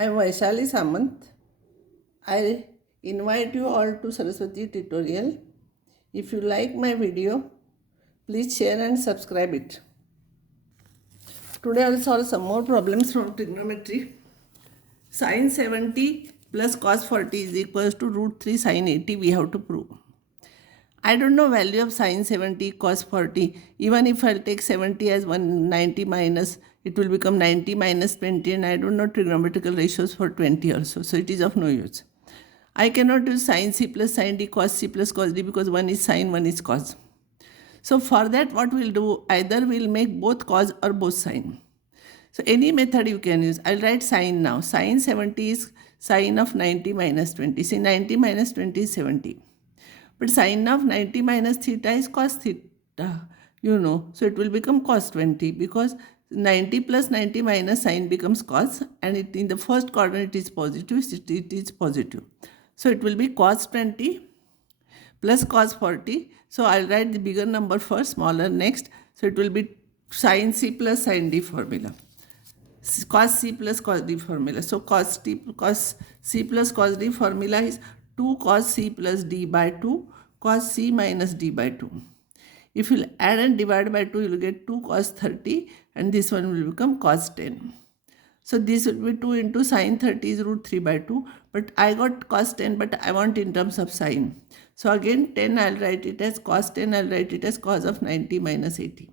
I am Vaishali Samant. I invite you all to Saraswati tutorial. If you like my video, please share and subscribe it. Today I will solve some more problems from trigonometry. Sin 70 plus cos 40 is equals to root 3 sin 80 we have to prove. I don't know value of sin 70 cos 40. Even if I'll take 70 as 190 minus, it will become 90 minus 20, and I don't know trigonometrical ratios for 20 also. So it is of no use. I cannot use sin c plus sin d cos c plus cos d because one is sin, one is cos. So for that what we'll do, either we'll make both cos or both sin. So any method you can use. I'll write sin now. Sin 70 is sin of 90 minus 20. See, 90 minus 20 is 70. But sin of 90 minus theta is cos theta, So it will become cos 20 because 90 plus 90 minus sin becomes cos, and it in the first coordinate is positive, it is positive. So it will be cos 20 plus cos 40. So I'll write the bigger number first, smaller next. So it will be sin c plus sin d formula. Cos c plus cos d formula. So cos c plus cos d formula is 2 cos c plus d by 2 cos c minus d by 2. If you add and divide by 2, you will get 2 cos 30, and this one will become cos 10. So this will be 2 into sin 30 is root 3 by 2. But I got cos 10, but I want in terms of sin. So again 10 I'll write it as cos 10, I'll write it as cos of 90 minus 80.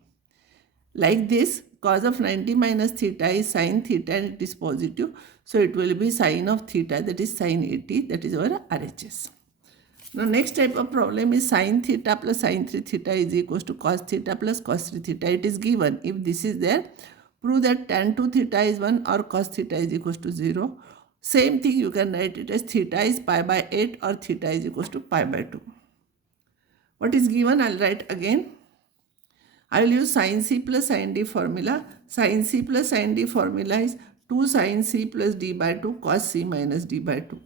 Like this, cos of 90 minus theta is sin theta and it is positive. So it will be sin of theta, that is sin 80, that is our RHS. Now next type of problem is sin theta plus sin 3 theta is equals to cos theta plus cos 3 theta. It is given. If this is there, prove that tan 2 theta is 1 or cos theta is equals to 0. Same thing, you can write it as theta is pi by 8 or theta is equals to pi by 2. What is given, I'll write again. I will use sin c plus sin d formula. Sin c plus sin d formula is 2 sin c plus d by 2 cos c minus d by 2.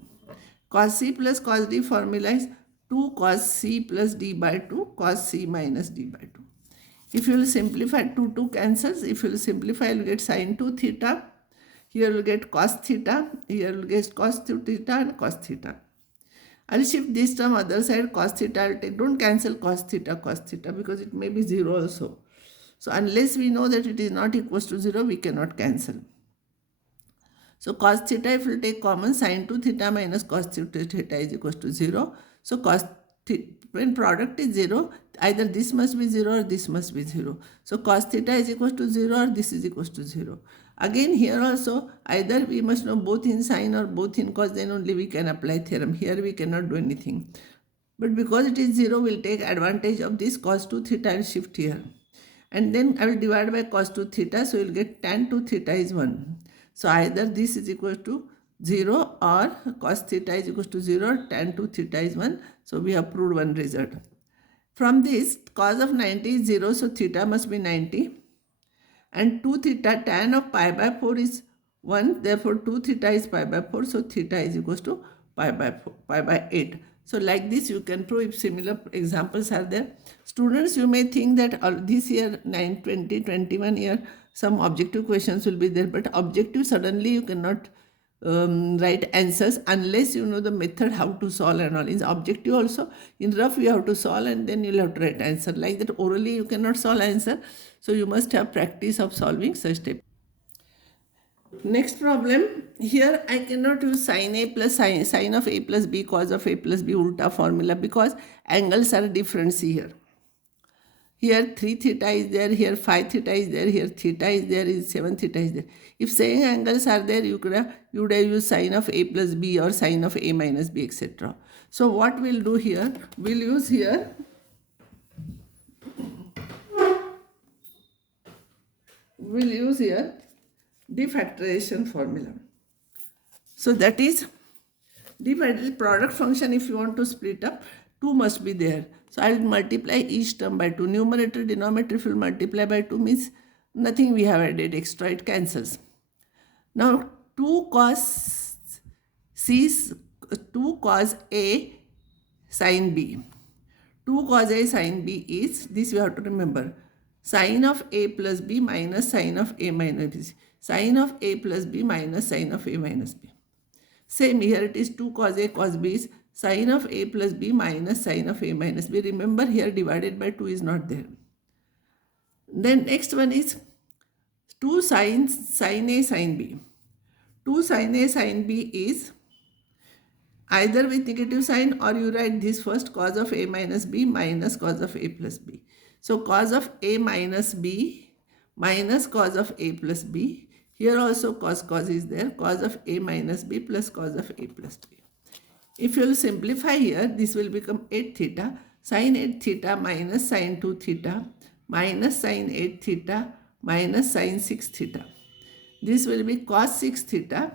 Cos c plus cos d formula is 2 cos c plus d by 2 cos c minus d by 2. If you will simplify, 2 cancels. If you will simplify, you will get sin 2 theta. Here you will get cos theta. Here you will get cos 2 theta and cos theta. I will shift this term other side, cos theta. I will take, don't cancel cos theta because it may be 0 also. So unless we know that it is not equals to 0, we cannot cancel. So cos theta, if you take common, sin 2 theta minus cos 2 theta is equals to 0. So cos theta, when product is 0, either this must be 0 or this must be 0. So cos theta is equals to 0 or this is equals to 0. Again here also, either we must know both in sin or both in cos, then only we can apply theorem. Here we cannot do anything. But because it is 0, we will take advantage of this cos 2 theta and shift here. And then I will divide by cos 2 theta, so you will get tan 2 theta is 1. So either this is equal to 0 or cos theta is equal to 0, tan 2 theta is 1. So we have proved one result. From this, cos of 90 is 0, so theta must be 90. And 2 theta, tan of pi by 4 is 1, therefore 2 theta is pi by 4, so theta is equals to pi by 8. So like this you can prove if similar examples are there. Students, you may think that this year 9, 20, 21 year some objective questions will be there, but objective suddenly you cannot write answers unless you know the method how to solve and all. In objective also, in rough you have to solve and then you'll have to write answer. Like that orally you cannot solve answer. So you must have practice of solving such type. Next problem, here I cannot use sin a plus sin of a plus b cos of a plus b ulta formula because angles are different. See here. Here 3 theta is there, here 5 theta is there, here theta is there, 7 theta is there. If same angles are there, you would have used sin of a plus b or sin of a minus b, etc. So what we'll do here, we'll use here defactorization formula. So that is defactorization product function. If you want to split up, 2 must be there. So I will multiply each term by 2. Numerator, denominator, if you multiply by 2 means nothing we have added extra, it cancels. Now 2 cos A sin B. 2 cos A sin B is, this you have to remember, sin of A plus B minus sin of A minus B. Sine of a plus b minus sine of a minus b. Same here, it is 2 cos a cos b is sine of a plus b minus sine of a minus b. Remember here divided by 2 is not there. Then next one is 2 sine a sine b. 2 sine a sine b is either with negative sign, or you write this first, cos of a minus b minus cos of a plus b. So cos of a minus b minus cos of a plus b. Here also cos is there, cos of a minus b plus cos of a plus b. If you will simplify here, this will become 8 theta, sin 8 theta minus sin 2 theta minus sin 8 theta minus sin 6 theta. This will be cos 6 theta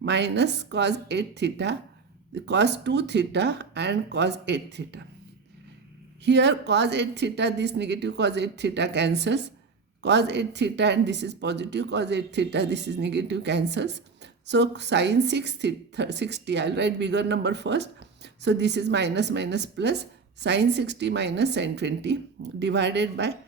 minus cos 8 theta, cos 2 theta and cos 8 theta. Here cos 8 theta, this negative cos 8 theta cancels. Cos 8 theta and this is positive cos 8 theta, this is negative, cancels. So sin 60, I'll write bigger number first. So this is minus minus plus sin 60 minus sin 20 divided by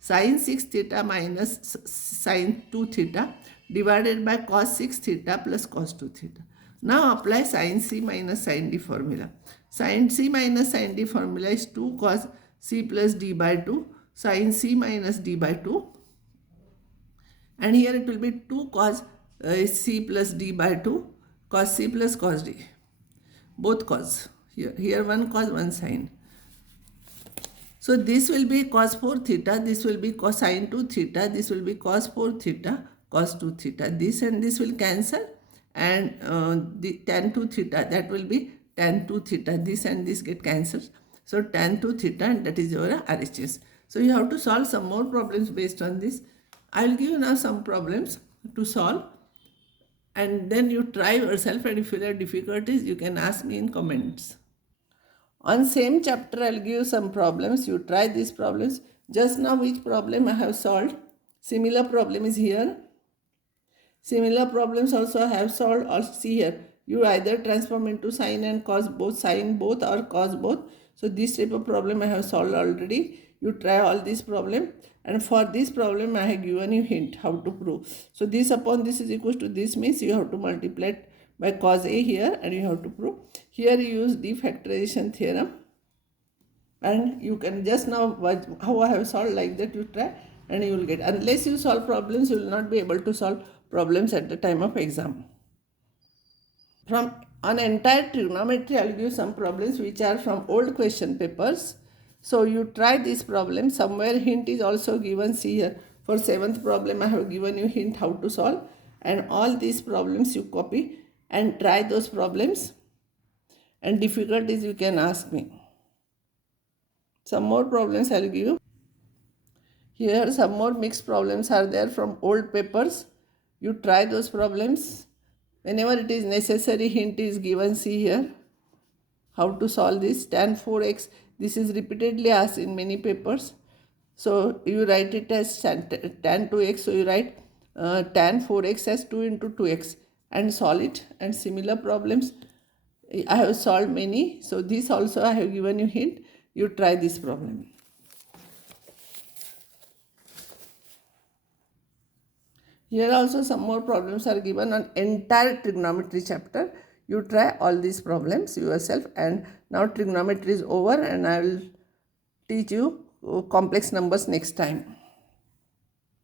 sin 6 theta minus sin 2 theta divided by cos 6 theta plus cos 2 theta. Now apply sin c minus sin d formula. Sin c minus sin d formula is 2 cos c plus d by 2 sin c minus d by 2. And here it will be 2 cos c plus d by 2 cos c plus cos d. Both cos. Here one cos, one sin. So this will be cos 4 theta, this will be cos sin 2 theta, this will be cos 4 theta, cos 2 theta. This and this will cancel, and the tan 2 theta, that will be tan 2 theta. This and this get cancelled. So tan 2 theta, and that is your RHS. So you have to solve some more problems based on this. I will give you now some problems to solve, and then you try yourself, and if you have difficulties you can ask me in comments. On same chapter I will give you some problems. You try these problems. Just now which problem I have solved? Similar problem is here. Similar problems also I have solved. Also see here, you either transform into sin and cos both, sin both or cos both. So this type of problem I have solved already. You try all this problem, and for this problem I have given you hint how to prove. So this upon this is equals to this, means you have to multiply it by cos a here, and you have to prove. Here you use defactorization theorem, and you can just now watch how I have solved, like that you try and you will get. Unless you solve problems, you will not be able to solve problems at the time of exam. From on entire trigonometry, I will give some problems which are from old question papers. So you try this problem. Somewhere hint is also given. See here, for 7th problem I have given you hint how to solve, and all these problems you copy and try those problems, and difficulties you can ask me. Some more problems I will give you. Here some more mixed problems are there from old papers. You try those problems. Whenever it is necessary, hint is given. See here how to solve this. Tan 4x, this is repeatedly asked in many papers. So you write it as tan 2x. So you write tan 4x as 2 into 2x and solve it. And similar problems I have solved many. So this also I have given you hint. You try this problem. Here also some more problems are given on entire trigonometry chapter. You try all these problems yourself. And now trigonometry is over, and I will teach you complex numbers next time.